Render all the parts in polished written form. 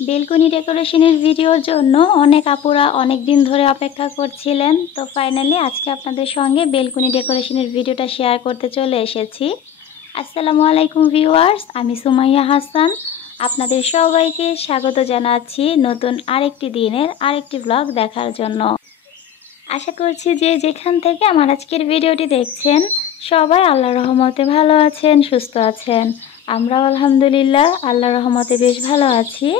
Balcony ডেকোরেশনের ভিডিওর জন্য অনেক আপুরা অনেক দিন ধরে অপেক্ষা করছিলেন। তো ফাইনালি আজকে আপনাদের সঙ্গে বেলকনি ডেকোরেশনের ভিডিওটা শেয়ার করতে চলে এসেছি। আসসালামু আলাইকুম ভিউয়ার্স, আমি সুমাইয়া হাসান। আপনাদের সবাইকে স্বাগত জানাচ্ছি নতুন আরেকটি দিনের আরেকটি ব্লগ দেখার জন্য। আশা করছি যে যেখান থেকে আমার আজকের ভিডিওটি দেখছেন সবাই আল্লাহর রহমতে ভালো আছেন, সুস্থ আছেন। আমরাও আলহামদুলিল্লাহ আল্লাহর রহমতে বেশ ভালো আছি।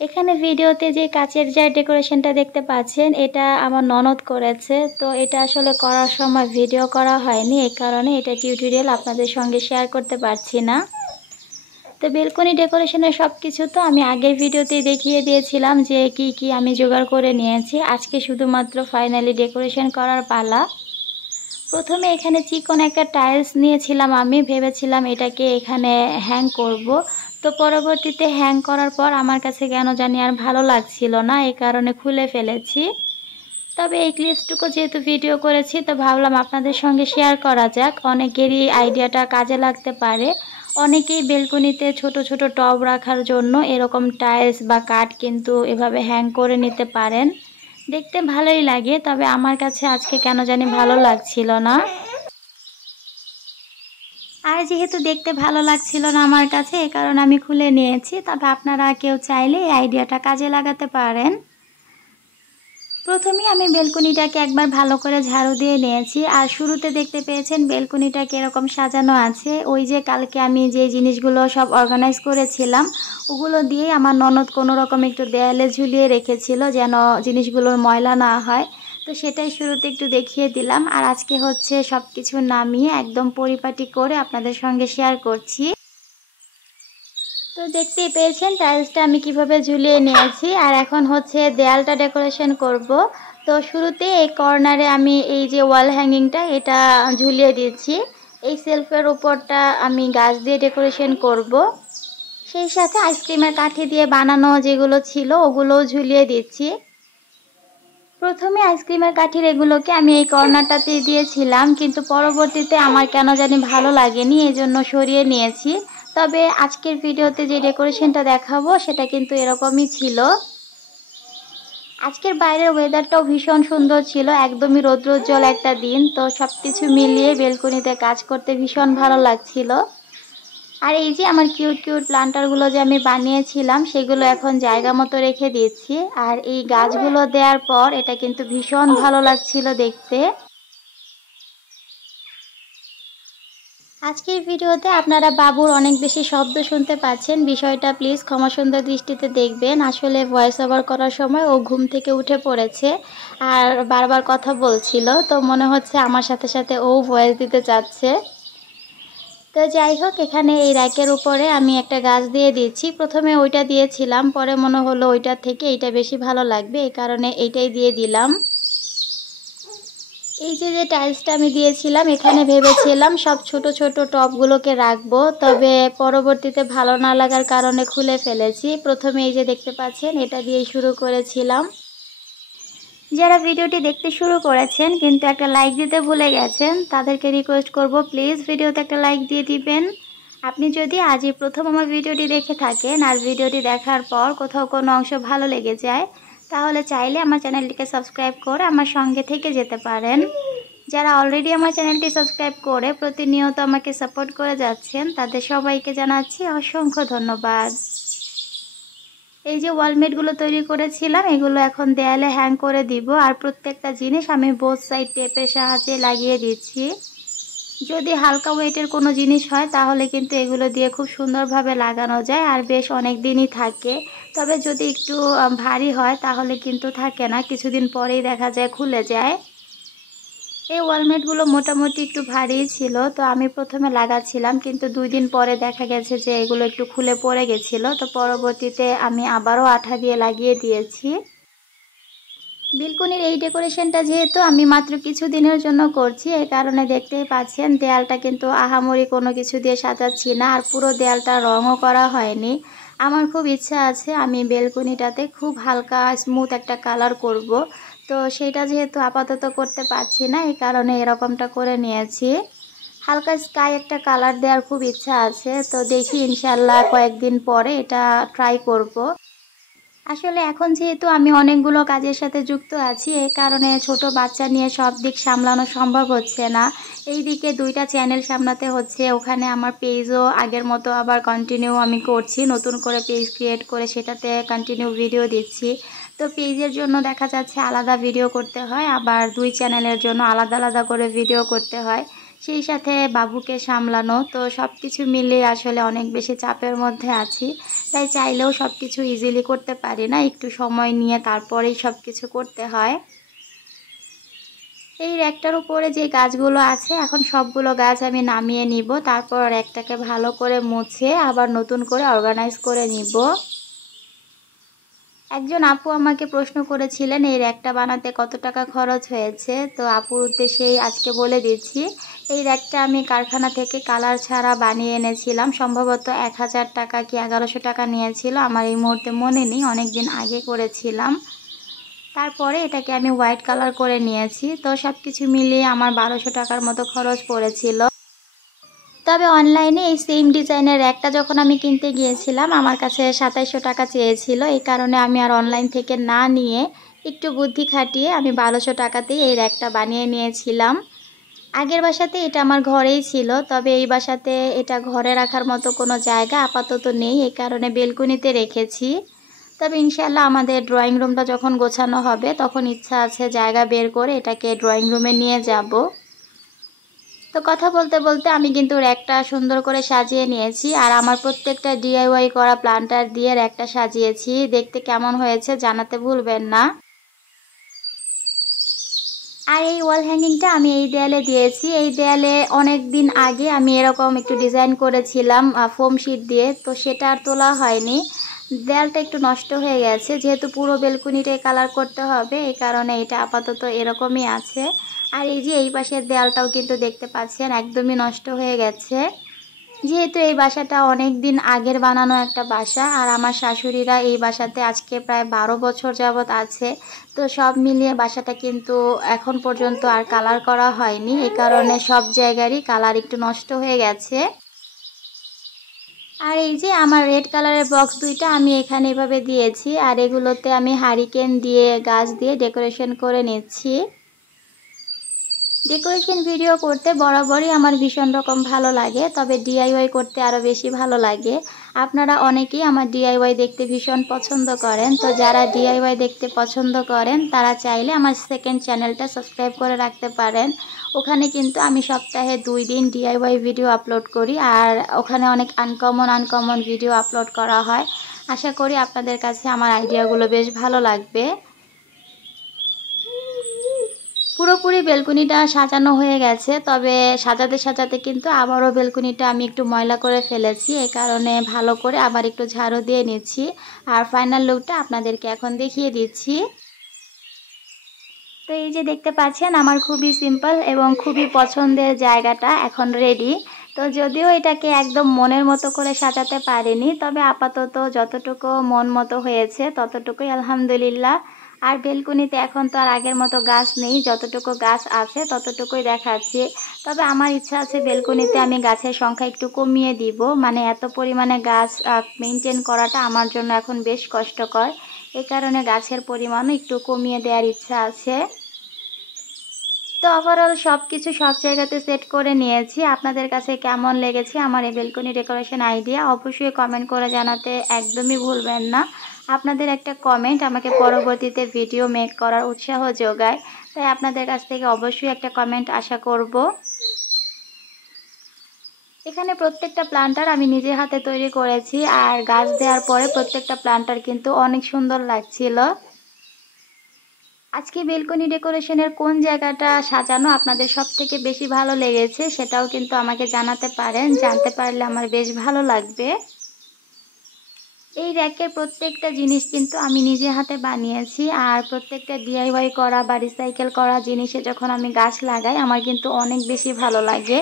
এখানে ভিডিওতে যে কাচের জার ডেকোরেশনটা দেখতে পাচ্ছেন এটা আমার ননদ করেছে। তো এটা আসলে করার সময় ভিডিও করা হয়নি, এই কারণে এটা টিউটোরিয়াল আপনাদের সঙ্গে শেয়ার করতে পারছি না। তো বেলকনি ডেকোরেশনের সব কিছু তো আমি আগের ভিডিওতেই দেখিয়ে দিয়েছিলাম যে কি আমি জোগাড় করে নিয়েছি। আজকে শুধুমাত্র ফাইনালি ডেকোরেশন করার পালা। প্রথমে এখানে চিকন একটা টাইলস নিয়েছিলাম, আমি ভেবেছিলাম এটাকে এখানে হ্যাং করব। তো পরবর্তীতে হ্যাং করার পর আমার কাছে কেন জানি আর ভালো লাগছিল না, এই কারণে খুলে ফেলেছি। তবে এই ক্লিপসটুকু যেহেতু ভিডিও করেছি তো ভাবলাম আপনাদের সঙ্গে শেয়ার করা যাক, অনেকেরই আইডিয়াটা কাজে লাগতে পারে। অনেকেই বেলকনিতে ছোট ছোট টব রাখার জন্য এরকম টাইলস বা কাঠ কিন্তু এভাবে হ্যাং করে নিতে পারেন। দেখতে ভালোই লাগে, তবে আমার কাছে আজকে কেন জানি ভালো লাগছিল না। আর যেহেতু দেখতে ভালো লাগছিল না আমার কাছে, এই কারণে আমি খুলে নিয়েছি। তবে আপনারা কেউ চাইলে এই আইডিয়াটা কাজে লাগাতে পারেন। প্রথমেই আমি বেলকনিটাকে একবার ভালো করে ঝাড়ু দিয়ে নিয়েছি। আর শুরুতে দেখতে পেয়েছেন বেলকনিটা কীরকম সাজানো আছে। ওই যে কালকে আমি যে জিনিসগুলো সব অর্গানাইজ করেছিলাম ওগুলো দিয়ে আমার ননদ কোনো রকম একটু দেয়ালে ঝুলিয়ে রেখেছিল যেন জিনিসগুলোর ময়লা না হয়। তো সেটাই শুরুতে একটু দেখিয়ে দিলাম। আর আজকে হচ্ছে সব কিছু নামিয়ে একদম পরিপাটি করে আপনাদের সঙ্গে শেয়ার করছি। তো দেখতেই পেয়েছেন টাইলসটা আমি কিভাবে ঝুলিয়ে নিয়েছি। আর এখন হচ্ছে দেয়ালটা ডেকোরেশন করব। তো শুরুতে এই কর্নারে আমি এই যে ওয়াল হ্যাঙ্গিংটা এটা ঝুলিয়ে দিচ্ছি। এই সেলফের উপরটা আমি গাছ দিয়ে ডেকোরেশন করব। সেই সাথে আইসক্রিমের কাঠি দিয়ে বানানো যেগুলো ছিল ওগুলোও ঝুলিয়ে দিচ্ছি। প্রথমে আইসক্রিমের কাঠির এগুলোকে আমি এই কর্নারটাতে দিয়েছিলাম, কিন্তু পরবর্তীতে আমার কেন জানি ভালো লাগেনি, এই জন্য সরিয়ে নিয়েছি। তবে আজকের ভিডিওতে যে ডেকোরেশনটা দেখাবো সেটা কিন্তু এরকমই ছিল। আজকের বাইরের ওয়েদারটাও ভীষণ সুন্দর ছিল, একদমই রৌদ্রোজ্জ্বল একটা দিন। তো সব কিছু মিলিয়ে বেলকনিতে কাজ করতে ভীষণ ভালো লাগছিল। আর এই যে আমার কিউট কিউট প্লান্টারগুলো যে আমি বানিয়েছিলাম সেগুলো এখন জায়গা মতো রেখে দিয়েছি। আর এই গাছগুলো দেওয়ার পর এটা কিন্তু ভীষণ ভালো লাগছিল দেখতে। আজকের ভিডিওতে আপনারা বাবুর অনেক বেশি শব্দ শুনতে পাচ্ছেন, বিষয়টা প্লিজ ক্ষমা সুন্দর দৃষ্টিতে দেখবেন। আসলে ভয়েস ওভার করার সময় ও ঘুম থেকে উঠে পড়েছে আর বারবার কথা বলছিল, তো মনে হচ্ছে আমার সাথে সাথে ও ভয়েস দিতে চাচ্ছে। তো যাই হোক, এখানে এই র্যাকের উপরে আমি একটা গাছ দিয়ে দিচ্ছি। প্রথমে ওইটা দিয়েছিলাম, পরে মনে হলো ওইটার থেকে এইটা বেশি ভালো লাগবে, এই কারণে এইটাই দিয়ে দিলাম। এই যে টাইলসটা আমি দিয়েছিলাম এখানে ভেবেছিলাম সব ছোট ছোট টবগুলোকে রাখবো, তবে পরবর্তীতে ভালো না লাগার কারণে খুলে ফেলেছি। প্রথমে এই যে দেখতে পাচ্ছেন এটা দিয়েই শুরু করেছিলাম। যারা ভিডিওটি দেখতে শুরু করেছেন কিন্তু একটা লাইক দিতে ভুলে গেছেন তাদেরকে রিকোয়েস্ট করব প্লিজ ভিডিওতে একটা লাইক দিয়ে দিবেন। আপনি যদি আজই প্রথম আমার ভিডিওটি দেখে থাকেন আর ভিডিওটি দেখার পর কোথাও কোনো অংশ ভালো লেগে যায় তাহলে চাইলে আমার চ্যানেলটিকে সাবস্ক্রাইব করে আমার সঙ্গে থেকে যেতে পারেন। যারা অলরেডি আমার চ্যানেলটি সাবস্ক্রাইব করে প্রতিনিয়ত আমাকে সাপোর্ট করে যাচ্ছেন তাদের সবাইকে জানাচ্ছি অসংখ্য ধন্যবাদ। এই যে ওয়ালমেটগুলো তৈরি করেছিলাম এগুলো এখন দেয়ালে হ্যাং করে দিব। আর প্রত্যেকটা জিনিস আমি বোথ সাইড টেপের সাহায্যে লাগিয়ে দিচ্ছি। যদি হালকা ওয়েটের কোনো জিনিস হয় তাহলে কিন্তু এগুলো দিয়ে খুব সুন্দরভাবে লাগানো যায় আর বেশ অনেক দিনই থাকে। তবে যদি একটু ভারী হয় তাহলে কিন্তু থাকে না, কিছুদিন পরেই দেখা যায় খুলে যায়। এই ওয়ালমেটগুলো মোটামুটি একটু ভারী ছিল, তো আমি প্রথমে লাগাচ্ছিলাম কিন্তু 2 দিন পরে দেখা গেছে যে এগুলো একটু খুলে পড়ে গেছিলো। তো পরবর্তীতে আমি আবারও আঠা দিয়ে লাগিয়ে দিয়েছি। বেলকনির এই ডেকোরেশনটা যেহেতু আমি মাত্র কিছু দিনের জন্য করছি এই কারণে দেখতেই পাচ্ছেন দেয়ালটা কিন্তু আহামরি কোনো কিছু দিয়ে সাজাচ্ছি না, আর পুরো দেয়ালটা রঙও করা হয়নি। আমার খুব ইচ্ছা আছে আমি বেলকনিটাতে খুব হালকা স্মুথ একটা কালার করব, তো সেটা যেহেতু আপাতত করতে পারছি না এই কারণে এরকমটা করে নিয়েছি। হালকা স্কাই একটা কালার দেওয়ার খুব ইচ্ছা আছে, তো দেখি ইনশাল্লাহ কয়েকদিন পরে এটা ট্রাই করব। আসলে এখন যেহেতু আমি অনেকগুলো কাজের সাথে যুক্ত আছি, এই কারণে ছোট বাচ্চা নিয়ে সব দিক সামলানো সম্ভব হচ্ছে না। এই দিকে 2টা চ্যানেল সামলাতে হচ্ছে, ওখানে আমার পেজও আগের মতো আবার কন্টিনিউ আমি করছি, নতুন করে পেজ ক্রিয়েট করে সেটাতে কন্টিনিউ ভিডিও দিচ্ছি। তো পেজের জন্য দেখা যাচ্ছে আলাদা ভিডিও করতে হয়, আবার 2 চ্যানেলের জন্য আলাদা আলাদা করে ভিডিও করতে হয়, সেই সাথে বাবুকে সামলানো, তো সব কিছু মিলিয়ে আসলে অনেক বেশি চাপের মধ্যে আছি। তাই চাইলেও সব কিছু ইজিলি করতে পারি না, একটু সময় নিয়ে তারপরেই সব কিছু করতে হয়। এই র্যাকটার উপরে যে গাছগুলো আছে, এখন সবগুলো গাছ আমি নামিয়ে নিব, তারপর র্যাকটাকে ভালো করে মুছে আবার নতুন করে অর্গানাইজ করে নিব। একজন আপু আমাকে প্রশ্ন করেছিলেন এই র্যাকটা বানাতে কত টাকা খরচ হয়েছে, তো আপুর উদ্দেশ্যেই আজকে বলে দিচ্ছি। এই র্যাকটা আমি কারখানা থেকে কালার ছাড়া বানিয়ে এনেছিলাম, সম্ভবত 1000 টাকা কি 1100 টাকা নিয়েছিল, আমার এই মুহূর্তে মনে নেই, অনেক দিন আগে করেছিলাম। তারপরে এটাকে আমি হোয়াইট কালার করে নিয়েছি, তো সব কিছু মিলিয়ে আমার 1200 টাকার মতো খরচ পড়েছিল। তবে অনলাইনে এই সেম ডিজাইনের র্যাকটা যখন আমি কিনতে গিয়েছিলাম, আমার কাছে 2700 টাকা চেয়েছিল, এই কারণে আমি আর অনলাইন থেকে না নিয়ে একটু বুদ্ধি খাটিয়ে আমি 1200 টাকাতেই এই র্যাকটা বানিয়ে নিয়েছিলাম। আগের বাসাতে এটা আমার ঘরেই ছিল, তবে এই বাসাতে এটা ঘরে রাখার মতো কোনো জায়গা আপাতত নেই, এই কারণে বেলকনিতে রেখেছি। তবে ইনশাল্লাহ আমাদের ড্রয়িং রুমটা যখন গোছানো হবে তখন ইচ্ছা আছে জায়গা বের করে এটাকে ড্রয়িং রুমে নিয়ে যাব। তো কথা বলতে বলতে আমি কিন্তু র্যাকটা সুন্দর করে সাজিয়ে নিয়েছি, আর আমার প্রত্যেকটা ডিআইওয়াই করা প্লান্টার দিয়ে র্যাকটা সাজিয়েছি। দেখতে কেমন হয়েছে জানাতে ভুলবেন না। আর এই ওয়াল হ্যাঙ্গিংটা আমি এই দেয়ালে দিয়েছি। এই দেয়ালে অনেক দিন আগে আমি এরকম একটু ডিজাইন করেছিলাম ফোম শিট দিয়ে, তো সেটা আর তোলা হয়নি। দেয়ালটা একটু নষ্ট হয়ে গেছে, যেহেতু পুরো বেলকুনিটাই কালার করতে হবে, এই কারণে এটা আপাতত এরকমই আছে। আর এই যে এই পাশের দেয়ালটাও কিন্তু দেখতে পাচ্ছেন একদমই নষ্ট হয়ে গেছে। যেহেতু এই বাসাটা অনেক দিন আগের বানানো একটা বাসা, আর আমার শাশুড়িরা এই বাসাতে আজকে প্রায় 12 বছর যাবৎ আছে, তো সব মিলিয়ে বাসাটা কিন্তু এখন পর্যন্ত আর কালার করা হয়নি, এই কারণে সব জায়গারই কালার একটু নষ্ট হয়ে গেছে। আর এই যে আমার রেড কালারের বক্স 2টা আমি এখানে এভাবে দিয়েছি, আর এগুলোতে আমি হারিকেন দিয়ে গাছ দিয়ে ডেকোরেশন করে নিচ্ছি। ডেকোরেশন ভিডিও করতে বরাবরই আমার ভীষণ রকম ভালো লাগে, তবে ডিআইওয়াই করতে আরও বেশি ভালো লাগে। আপনারা অনেকেই আমার ডিআইওয়াই দেখতে ভীষণ পছন্দ করেন, তো যারা ডিআইওয়াই দেখতে পছন্দ করেন তারা চাইলে আমার সেকেন্ড চ্যানেলটা সাবস্ক্রাইব করে রাখতে পারেন। ওখানে কিন্তু আমি সপ্তাহে 2 দিন ডিআইওয়াই ভিডিও আপলোড করি, আর ওখানে অনেক আনকমন ভিডিও আপলোড করা হয়। আশা করি আপনাদের কাছে আমার আইডিয়াগুলো বেশ ভালো লাগবে। পুরোপুরি বেলকুনিটা সাজানো হয়ে গেছে, তবে সাজাতে সাজাতে কিন্তু আবারও বেলকুনিটা আমি একটু ময়লা করে ফেলেছি, এই কারণে ভালো করে আবার একটু ঝাড়ু দিয়ে নিচ্ছি। আর ফাইনাল লুকটা আপনাদেরকে এখন দেখিয়ে দিচ্ছি। তো এই যে দেখতে পাচ্ছেন আমার খুবই সিম্পল এবং খুবই পছন্দের জায়গাটা এখন রেডি। তো যদিও এটাকে একদম মনের মতো করে সাজাতে পারিনি, তবে আপাতত যতটুকু মন মতো হয়েছে ততটুকুই আলহামদুলিল্লাহ। আর বেলকুনিতে এখন তো আর আগের মতো গাছ নেই, যতটুকু গাছ আছে ততটুকুই দেখাচ্ছি। তবে আমার ইচ্ছা আছে বেলকুনিতে আমি গাছের সংখ্যা একটু কমিয়ে দিব, মানে এত পরিমাণে গাছ মেনটেন করাটা আমার জন্য এখন বেশ কষ্টকর, এই কারণে গাছের পরিমাণও একটু কমিয়ে দেওয়ার ইচ্ছা আছে। তো ওভারঅল সব কিছু সব জায়গাতে সেট করে নিয়েছি। আপনাদের কাছে কেমন লেগেছে আমার এই বেলকনি ডেকোরেশন আইডিয়া অবশ্যই কমেন্ট করে জানাতে একদমই ভুলবেন না। আপনাদের একটা কমেন্ট আমাকে পরবর্তীতে ভিডিও মেক করার উৎসাহ যোগায়, তাই আপনাদের কাছ থেকে অবশ্যই একটা কমেন্ট আশা করব। এখানে প্রত্যেকটা প্লান্টার আমি নিজে হাতে তৈরি করেছি, আর গাছ দেওয়ার পরে প্রত্যেকটা প্লান্টার কিন্তু অনেক সুন্দর লাগছিল। আজকে বেলকনি ডেকোরেশনের কোন জায়গাটা সাজানো আপনাদের সবথেকে বেশি ভালো লেগেছে সেটাও কিন্তু আমাকে জানাতে পারেন, জানতে পারলে আমার বেশ ভালো লাগবে। এই র্যাকের প্রত্যেকটা জিনিস কিন্তু আমি নিজে হাতে বানিয়েছি, আর প্রত্যেকটা ডিআইওয়াই করা বা রিসাইকেল করা জিনিসে যখন আমি গাছ লাগাই আমার কিন্তু অনেক বেশি ভালো লাগে।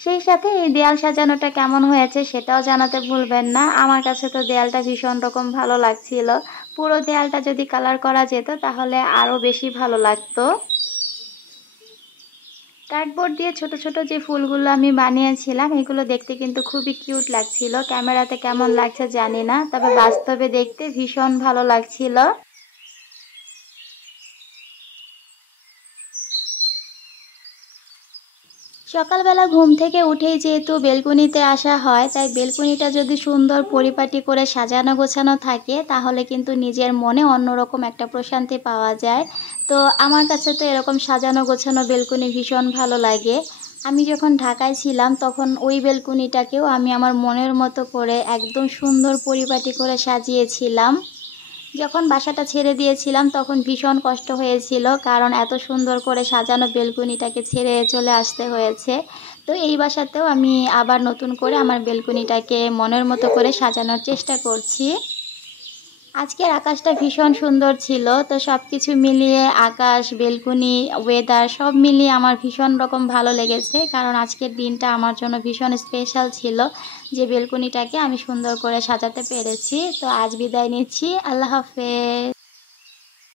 সেই সাথে এই দেয়াল সাজানোটা কেমন হয়েছে সেটাও জানাতে ভুলবেন না। আমার কাছে তো দেয়ালটা ভীষণ রকম ভালো লাগছিল, পুরো দেয়ালটা যদি কালার করা যেত তাহলে আরও বেশি ভালো লাগতো। কার্ডবোর্ড দিয়ে ছোট ছোট যে ফুলগুলো আমি বানিয়েছিলাম এগুলো দেখতে কিন্তু খুবই কিউট লাগছিল। ক্যামেরাতে কেমন লাগছে জানি না, তবে বাস্তবে দেখতে ভীষণ ভালো লাগছিল। সকালবেলা ঘুম থেকে উঠেই যেহেতু বেলকুনিতে আসা হয়, তাই বেলকুনিটা যদি সুন্দর পরিপাটি করে সাজানো গোছানো থাকে তাহলে কিন্তু নিজের মনে অন্যরকম একটা প্রশান্তি পাওয়া যায়। তো আমার কাছে তো এরকম সাজানো গোছানো বেলকুনি ভীষণ ভালো লাগে। আমি যখন ঢাকায় ছিলাম তখন ওই বেলকুনিটাকেও আমি আমার মনের মতো করে একদম সুন্দর পরিপাটি করে সাজিয়েছিলাম। যখন বাসাটা ছেড়ে দিয়েছিলাম তখন ভীষণ কষ্ট হয়েছিল, কারণ এত সুন্দর করে সাজানো বেলকুনিটাকে ছেড়ে চলে আসতে হয়েছে। তো এই বাসাতেও আমি আবার নতুন করে আমার বেলকুনিটাকে মনের মতো করে সাজানোর চেষ্টা করছি। আজকের আকাশটা ভীষণ সুন্দর ছিল, তো সব কিছু মিলিয়ে আকাশ, বেলকুনি, ওয়েদার সব মিলিয়ে আমার ভীষণ রকম ভালো লেগেছে, কারণ আজকের দিনটা আমার জন্য ভীষণ স্পেশাল ছিল যে বেলকুনিটাকে আমি সুন্দর করে সাজাতে পেরেছি। তো আজ বিদায় নিচ্ছি, আল্লাহ হাফেজ।